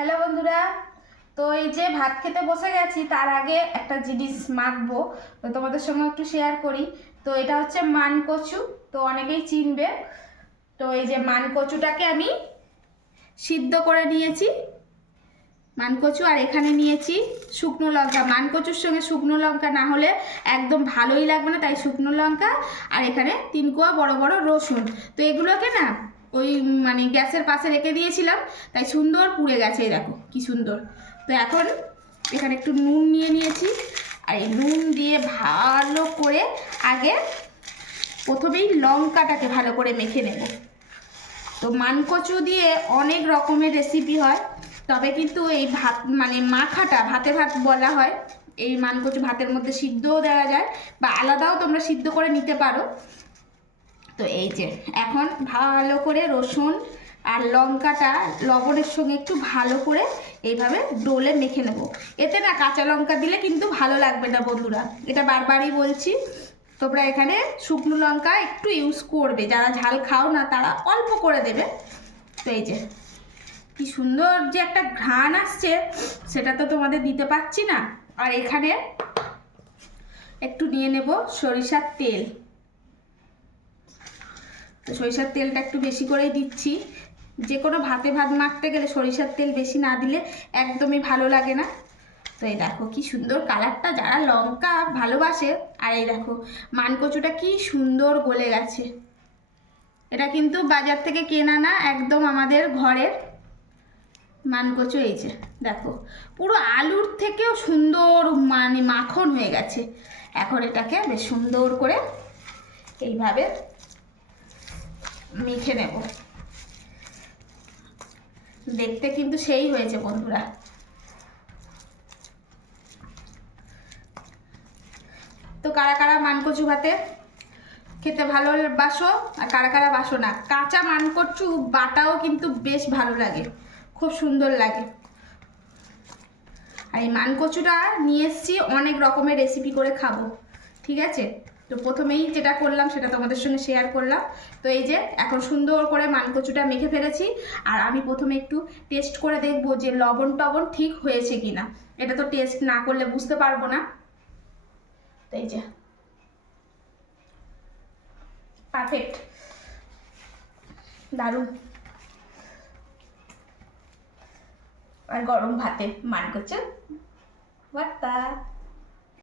Hello বন্ধুরা, তো এই যে ভাত খেতে বসে গেছি তার আগে একটা জিনিস মাখবো, তো তোমাদের সঙ্গে একটু শেয়ার করি। তো এটা হচ্ছে মানকচু, তো অনেকেই চিনবে। তো এই যে মানকচুটাকে আমি সিদ্ধ করে নিয়েছি, মানকচু, আর এখানে নিয়েছি শুকনো লঙ্কা। মানকচুর সঙ্গে শুকনো লঙ্কা না হলে একদম ভালোই লাগবে না, তাই শুকনো লঙ্কা, আর এখানে 3 কোয়া বড় বড় রসুন। তো এগুলোকে না ওই গ্যাসের পাশে রেখে দিয়েছিলাম, তাই সুন্দর পুড়ে গেছে, এই দেখো কি সুন্দর। তো এখন এখানে একটু নুন নিয়ে নিয়েছি, আর এই নুন দিয়ে ভালো করে আগে প্রথমেই লঙ্কাটাকে ভালো করে মেখে নেব। তো মানকচু দিয়ে অনেক রকমের রেসিপি হয়, তবে কিন্তু এই ভাত মাখাটা ভাতে ভাত বলা হয়। এই মানকচু ভাতের মধ্যে সিদ্ধও দেওয়া যায় বা আলাদাও তোমরা সিদ্ধ করে নিতে পারো। তো এই যে এখন ভালো করে রসুন আর লঙ্কাটা লবণের সঙ্গে একটু ভালো করে এইভাবে ডোলে মেখে নেব। এতে না কাঁচা লঙ্কা দিলে কিন্তু ভালো লাগবে না বন্ধুরা, এটা বারবারই বলছি। তোমরা এখানে শুকনো লঙ্কা একটু ইউজ করবে, যারা ঝাল খাও না তারা অল্প করে দেবে। তো এই যে কি সুন্দর যে একটা ঘ্রাণ আসছে, সেটা তো তোমাদের দিতে পারছি না। আর এখানে একটু নিয়ে নেব সরিষার তেল। তো সরিষার তেলটা একটু বেশি করেই দিচ্ছি, যে কোনো ভাতে ভাত মাখতে গেলে সরিষার তেল বেশি না দিলে একদমই ভালো লাগে না। তো এই দেখো কি সুন্দর কালারটা, যারা লঙ্কা ভালোবাসে। আর এই দেখো মানকচুটা কি সুন্দর গলে গেছে। এটা কিন্তু বাজার থেকে কেনা না, একদম আমাদের ঘরের মানকচু। এই যে দেখো পুরো আলুর থেকেও সুন্দর মাখন হয়ে গেছে। এখন এটাকে বেশ সুন্দর করে এইভাবে মেখে নেব। দেখতে কিন্তু সেই হয়েছে বন্ধুরা। তো কারা কারা মানকচু ভাতে খেতে ভালোবাসো আর কারা কারা বাসো না, কাঁচা মানকচু বাটাও কিন্তু বেশ ভালো লাগে, খুব সুন্দর লাগে। আর এই মানকচুটা নিয়ে এসেছি অনেক রকমের রেসিপি করে খাবো, ঠিক আছে। তো প্রথমেই যেটা করলাম সেটা তোমাদের সঙ্গে শেয়ার করলাম। তো এই যে এখন সুন্দর করে মানকচুটা মেখে ফেলেছি, আর আমি প্রথমে একটু টেস্ট করে দেখবো যে লবণ টবণ ঠিক হয়েছে কিনা। এটা তো টেস্ট না করলে বুঝতে পারবো না। তো এই যে পারফেক্ট, দারুণ। আর গরম ভাতে মানকচু ভর্তা।